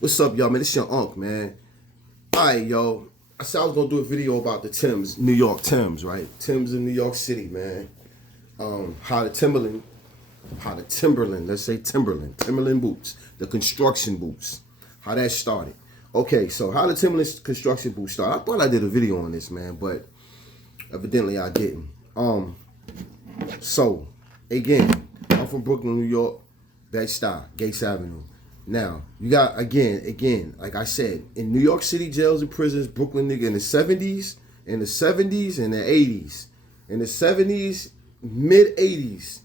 What's up, y'all, man? It's your Unc, man. Alright, yo. I said I was gonna do a video about the Timbs, New York Timbs, right? Timbs in New York City, man. How the Timberland, let's say Timberland boots, the construction boots, how that started. Okay, so how the Timberland construction boots started. I thought I did a video on this, man, but evidently I didn't. So, again, I'm from Brooklyn, New York, Bed-Stuy, Gates Avenue. Now, you got, again, like I said, in New York City jails and prisons, Brooklyn nigga, in the 70s and the 80s. In the 70s, mid-80s,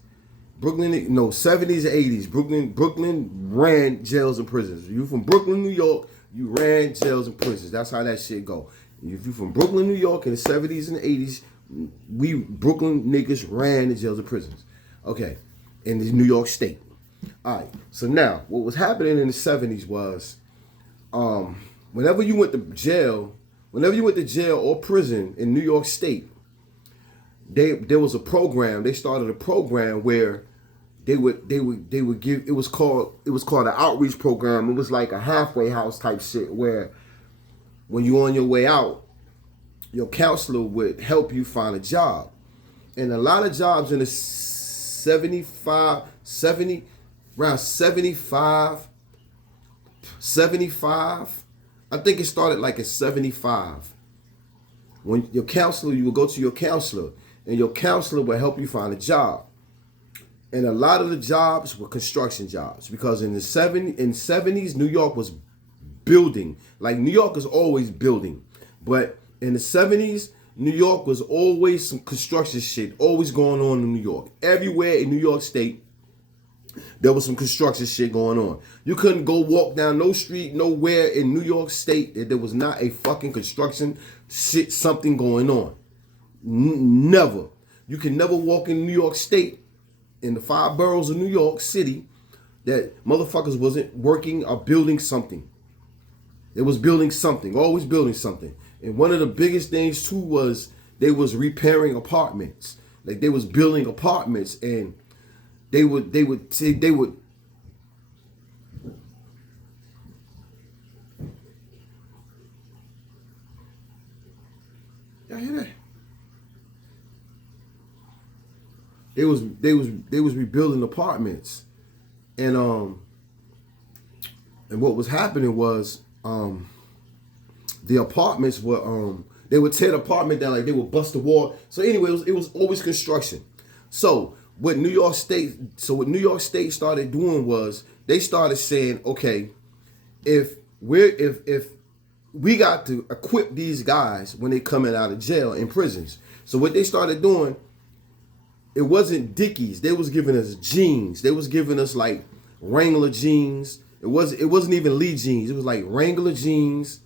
Brooklyn, no, 70s and 80s, Brooklyn ran jails and prisons. You from Brooklyn, New York, you ran jails and prisons. That's how that shit go. If you from Brooklyn, New York in the 70s and 80s, we Brooklyn niggas ran the jails and prisons. Okay, in the New York State. All right, so now what was happening in the 70s was, whenever you went to jail or prison in New York State, there was a program. They started a program where they would give. It was called an outreach program. It was like a halfway house type shit where when you on your way out, your counselor would help you find a job. And a lot of jobs in the 75, I think it started like at 75. When your counselor, you would go to your counselor, and your counselor would help you find a job. And a lot of the jobs were construction jobs because in the 70s, New York was building. Like New York is always building. But in the 70s, New York was always some construction shit always going on in New York. Everywhere in New York State, there was some construction shit going on. You couldn't go walk down no street nowhere in New York State that there was not a fucking construction shit, something going on. Never. You can never walk in New York State, in the 5 boroughs of New York City, that motherfuckers wasn't working or building something. It was building something, always building something. And one of the biggest things too was they was repairing apartments. Like they was building apartments and they would y'all hear that? They was rebuilding apartments. And what was happening was the apartments were they would tear the apartment down, like they would bust the wall. So anyway, it was always construction. So what New York State started doing was they started saying, okay, if we got to equip these guys when they coming out of jail in prisons. So what they started doing, it wasn't Dickies. They was giving us jeans. They was giving us like Wrangler jeans. It wasn't even Lee jeans. It was like Wrangler jeans.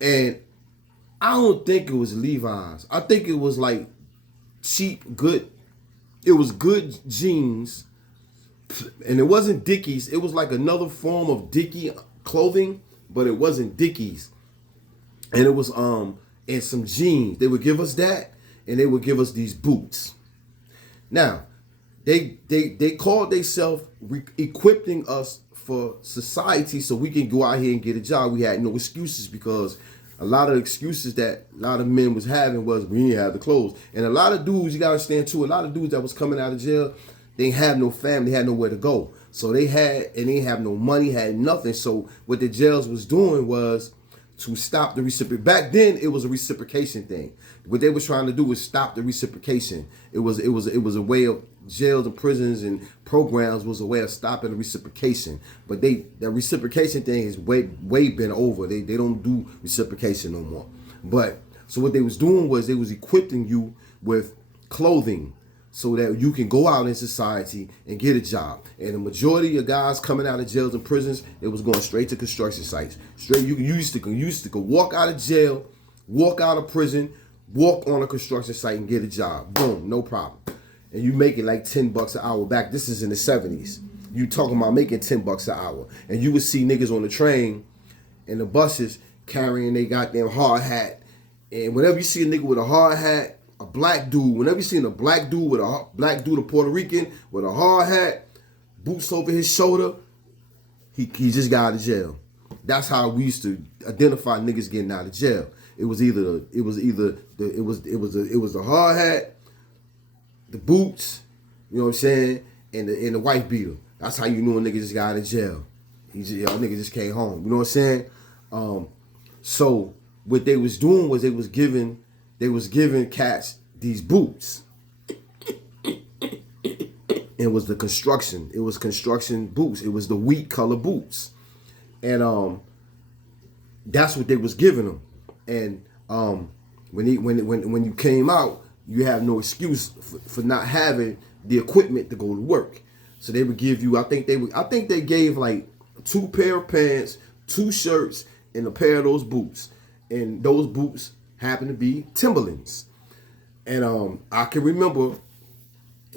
And I don't think it was Levi's. I think it was like cheap, good. It was good jeans. And it wasn't Dickies. It was like another form of Dickie clothing, but it wasn't Dickies. And it was and some jeans. They would give us that, and they would give us these boots. Now, they called themselves equipping us for society so we can go out here and get a job. We had no excuses because a lot of excuses that a lot of men was having was we didn't have the clothes. And a lot of dudes, you gotta understand too, a lot of dudes that was coming out of jail, they didn't have no family, they had nowhere to go. So they didn't have no money, had nothing. So what the jails was doing was to stop the reciprocation. Back then, it was a reciprocation thing. What they was trying to do was stop the reciprocation. It was a way of jails and prisons and programs was a way of stopping the reciprocation. But that reciprocation thing is way been over. They don't do reciprocation no more. But so what they was doing was they was equipping you with clothing so that you can go out in society and get a job. And the majority of guys coming out of jails and prisons, it was going straight to construction sites. Straight, you used to walk out of jail, walk out of prison, walk on a construction site and get a job. Boom, no problem. And you make it like $10 an hour back. This is in the 70s. You talking about making $10 an hour. And you would see niggas on the train and the buses carrying their goddamn hard hat. And whenever you see a nigga with a hard hat, a black dude, whenever you see a black dude with a Puerto Rican with a hard hat, boots over his shoulder, he just got out of jail. That's how we used to identify niggas getting out of jail. It was either the hard hat, the boots, you know what I'm saying, and the wife beater. That's how you knew a nigga just got out of jail. Y'all nigga just came home. You know what I'm saying? So what they was doing was they was giving cats these boots. It was construction boots. It was the wheat color boots. And that's what they was giving them. And when you came out, you have no excuse for not having the equipment to go to work. So they would give you, I think they gave like 2 pair of pants, 2 shirts, and a pair of those boots. And those boots happened to be Timberlands. And I can remember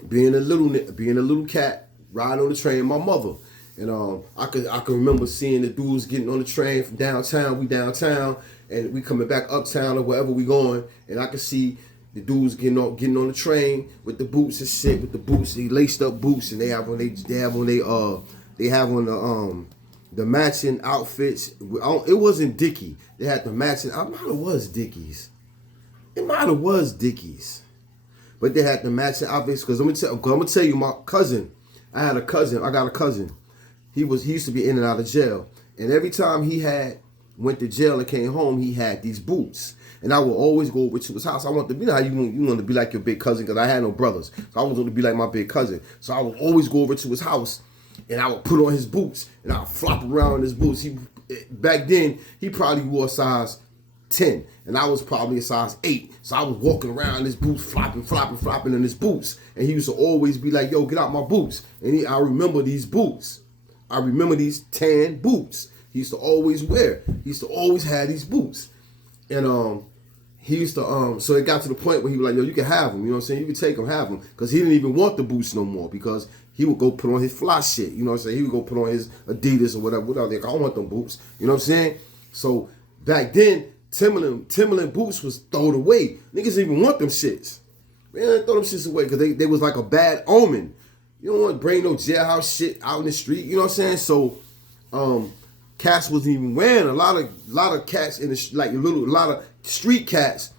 being a little cat riding on the train with my mother. And I can remember seeing the dudes getting on the train from downtown. We downtown, and we coming back uptown or wherever we going. And I could see the dudes getting on the train with the boots and shit, with the boots, they laced up boots, and they have on the matching outfits. It wasn't Dickie. They had the matching. It might have was Dickies. But they had the matching outfits, because I'm gonna tell you, my cousin. I got a cousin. He used to be in and out of jail, and every time he went to jail and came home, he had these boots. And I would always go over to his house. I want to be how you want to be like your big cousin, because I had no brothers, so I was going to be like my big cousin. So I would always go over to his house, and I would put on his boots, and I would flop around in his boots. Back then he probably wore a size 10, and I was probably a size 8. So I was walking around in his boots, flopping in his boots. And he used to always be like, "Yo, get out my boots." And I remember these boots. I remember these tan boots he used to always wear. He used to always have these boots. And he used to, so it got to the point where he was like, "Yo, you can have them." You know what I'm saying? You can take them, have them. Because he didn't even want the boots no more, because he would go put on his fly shit. You know what I'm saying? He would go put on his Adidas or whatever. Like, I don't want them boots. You know what I'm saying? So back then, Timberland boots was thrown away. Niggas didn't even want them shits. Man, throw them shits away, because they was like a bad omen. You don't want to bring no jailhouse shit out in the street. You know what I'm saying? So, cats wasn't even wearing. A lot of cats in the, like a lot of street cats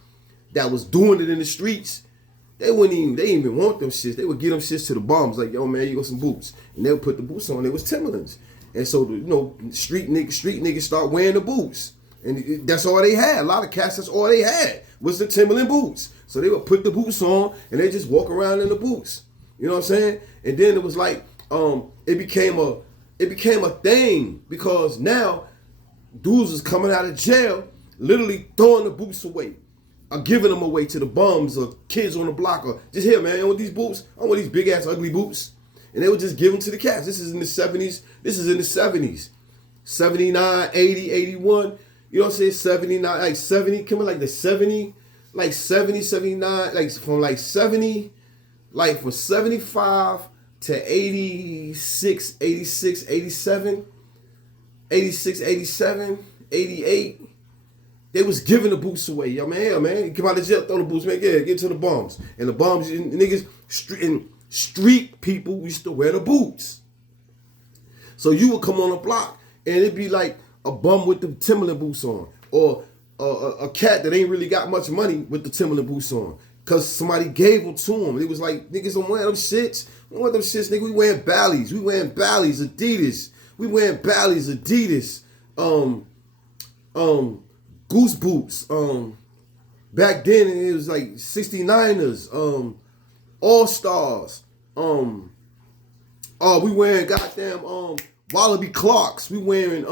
that was doing it in the streets. They didn't even want them shits. They would give them shits to the bums, like, "Yo, man, you got some boots," and they would put the boots on. It was Timberlands. And so, street niggas start wearing the boots. And that's all they had. A lot of cats, that's all they had was the Timberland boots. So they would put the boots on, and they just walk around in the boots. You know what I'm saying? And then it was like, it became a thing, because now dudes is coming out of jail, literally throwing the boots away, or giving them away to the bums or kids on the block, or just, "Here, man, you want these boots? I want these big ass ugly boots." And they would just give them to the cats. This is in the 70s. 79, 80, 81. You know what I'm saying? 79, like 70, coming like the 70, like 70, 79, like from like 70, like from 75 to 86, 86, 87, 86, 87, 88. They was giving the boots away. Yo, man, yeah, man, you come out of jail, throw the boots, man, yeah, get to the bums. And the bums, niggas, street people used to wear the boots. So you would come on a block, and it'd be like a bum with the Timberland boots on, or a cat that ain't really got much money with the Timberland boots on, because somebody gave them to him. It was like, niggas don't wear them shits. We don't wear them shits, nigga. We wearing Bally's. Adidas. Goose boots. Back then it was like 69ers, All Stars. We wearing goddamn Wallaby Clarks. We wearing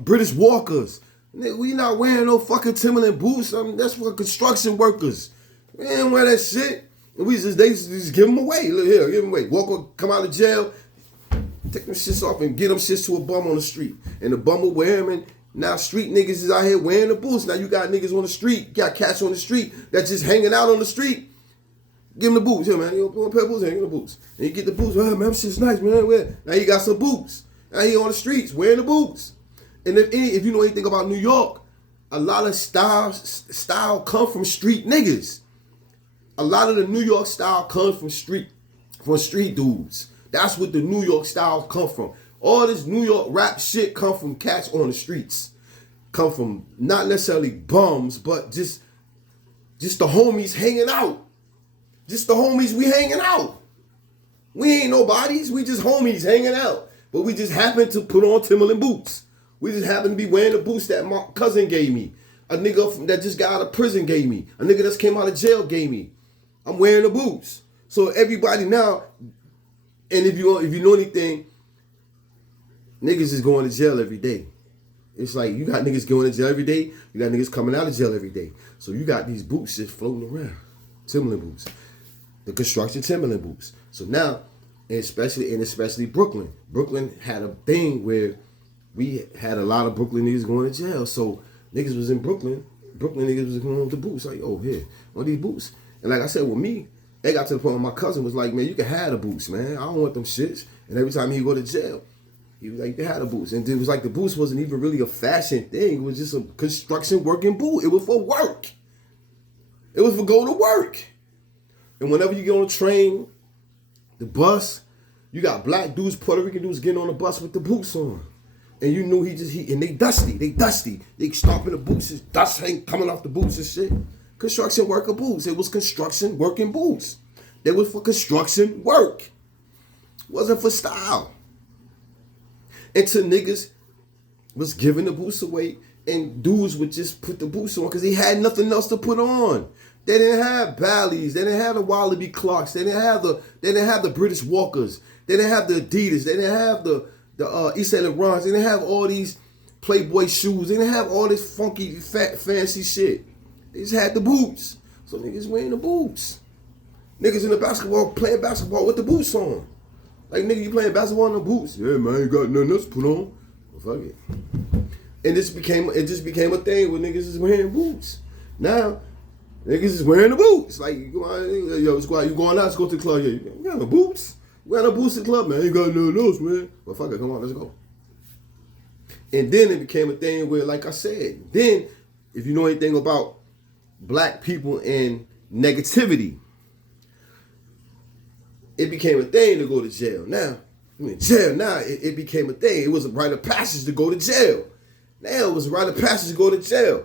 British Walkers. We not wearing no fucking Timberland boots. I mean, that's for construction workers. We ain't wear that shit. And they just give them away. Look here, give them away. Come out of jail, take them shits off and get them shits to a bum on the street. And the bum will wear them, and now street niggas is out here wearing the boots. Now you got niggas on the street, you got cats on the street that's just hanging out on the street. Give him the boots. Here, man, you want a pair of boots? Here, give him the boots. And you get the boots. Oh, man, that shit's nice, man. Now you got some boots. Now he on the streets wearing the boots. And if you know anything about New York, a lot of style come from street niggas. A lot of the New York style comes from street dudes. That's what the New York style come from. All this New York rap shit come from cats on the streets. Come from not necessarily bums, but just the homies hanging out. Just the homies we hanging out. We ain't nobodies. We just homies hanging out. But we just happen to put on Timberland boots. We just happen to be wearing the boots that my cousin gave me. A nigga that just got out of prison gave me. A nigga that's came out of jail gave me. I'm wearing the boots. So everybody now, and if you know anything, niggas is going to jail every day. It's like you got niggas going to jail every day. You got niggas coming out of jail every day. So you got these boots just floating around. Timberland boots. The construction Timberland boots. So now, especially Brooklyn. Brooklyn had a thing where we had a lot of Brooklyn niggas going to jail. So niggas was in Brooklyn. Brooklyn niggas was going with the boots. Like, oh, here, what these boots? And like I said, with me, it got to the point where my cousin was like, man, you can have the boots, man. I don't want them shits. And every time he go to jail, he was like, you can have the boots. And it was like the boots wasn't even really a fashion thing. It was just a construction working boot. It was for work. It was for go to work. And whenever you get on the train, the bus, you got black dudes, Puerto Rican dudes getting on the bus with the boots on. And you knew and they dusty. They stomping the boots, dust coming off the boots and shit. Construction worker boots. It was construction working boots. They was for construction work. It wasn't for style. Until niggas was giving the boots away and dudes would just put the boots on because he had nothing else to put on. They didn't have Bally's. They didn't have the Wallaby Clarks. They didn't have the British Walkers. They didn't have the Adidas. They didn't have the East End Runs. They didn't have all these Playboy shoes. They didn't have all this funky, fancy shit. They just had the boots. So niggas wearing the boots. Niggas in the basketball playing basketball with the boots on. Like, nigga, you playing basketball in the boots? Yeah, man, you got nothing else to put on. Well, fuck it. And it just became a thing where niggas is wearing boots. Now, niggas is wearing the boots. Like, yo, squad, you going out? Let's go to the club. Yeah, you got no boots? You got no boots in the club, man. You got nothing else, man. Well, fuck it, come on, let's go. And then it became a thing where, like I said, then, if you know anything about black people and negativity, it became a thing to go to jail. Now, it became a thing. It was a rite of passage to go to jail. Now it was a rite of passage to go to jail.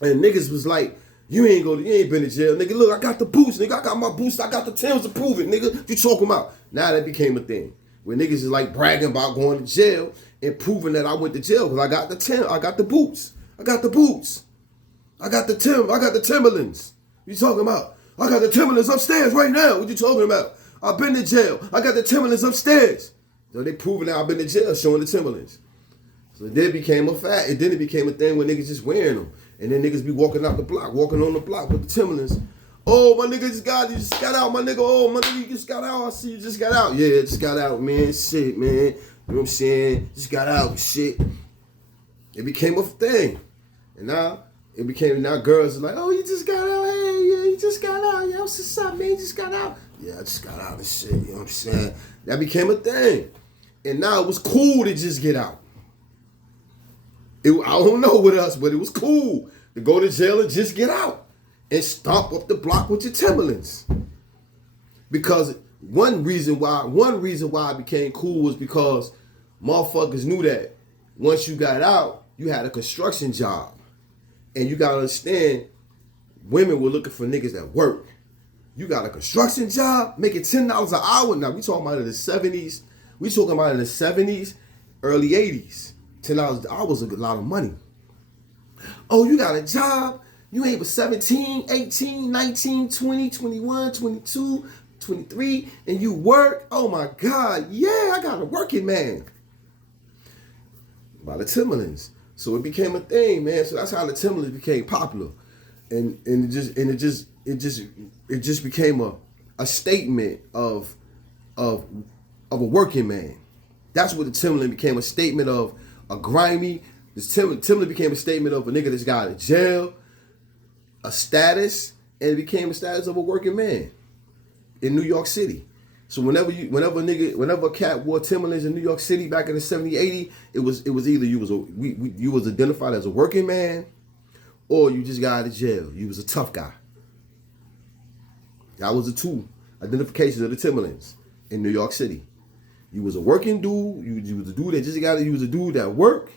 And niggas was like, you ain't been to jail. Nigga, look, I got the boots, nigga. I got my boots. I got the Timbs to prove it, nigga. What you talking about? Now that became a thing. Where niggas is like bragging about going to jail and proving that I went to jail because I got the boots. I got the boots. I got the Timberlands. What you talking about? I got the Timberlands upstairs right now. What you talking about? I've been to jail. I got the Timberlands upstairs. So they proving that I've been to jail showing the Timberlands. So then it became a fact. And then it became a thing where niggas just wearing them. And then niggas be walking on the block with the Timberlands. Oh, my nigga just got out, my nigga. Oh, my nigga, you just got out. I see you just got out. Yeah, just got out, man. Shit, man. You know what I'm saying? Just got out, shit. It became a thing. And now girls are like, oh, you just got out. Hey, yeah, you just got out. Yo, what's up, man? You just got out. Yeah, I just got out and shit. You know what I'm saying? That became a thing. And now it was cool to just get out. I don't know with us, but it was cool to go to jail and just get out and stomp up the block with your Timberlands. Because one reason why it became cool was because motherfuckers knew that once you got out, you had a construction job. And you gotta understand, women were looking for niggas that work. You got a construction job, making $10 an hour. Now we talking about in the 70s. We talking about in the 70s, early 80s. $10 an hour was a lot of money. Oh, you got a job. You ain't but 17, 18, 19, 20, 21, 22, 23, and you work. Oh my God, yeah, I got a working man. By the Timberlands. So it became a thing, man. So that's how the Timberlands became popular. And it just became a statement of a working man. That's what the Timberland became, a statement of a grimy. This Timberland became a statement of a nigga that's got out of jail, a status, and it became a status of a working man in New York City. So whenever a cat wore Timberlands in New York City back in the 70, 80, it was either you was identified as a working man, or you just got out of jail. You was a tough guy. That was the two identifications of the Timberlands in New York City. You was a working dude. You was a dude that just got. You was a dude that worked,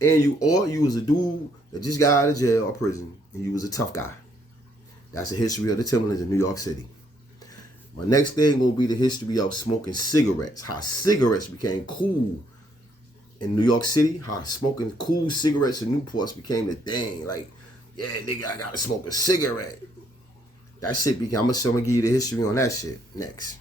and you was a dude that just got out of jail or prison, and you was a tough guy. That's the history of the Timberlands in New York City. My next thing will be the history of smoking cigarettes. How cigarettes became cool in New York City. How smoking cool cigarettes in Newports became the thing. Like, yeah, nigga, I gotta smoke a cigarette. That shit became. I'm gonna give you the history on that shit next.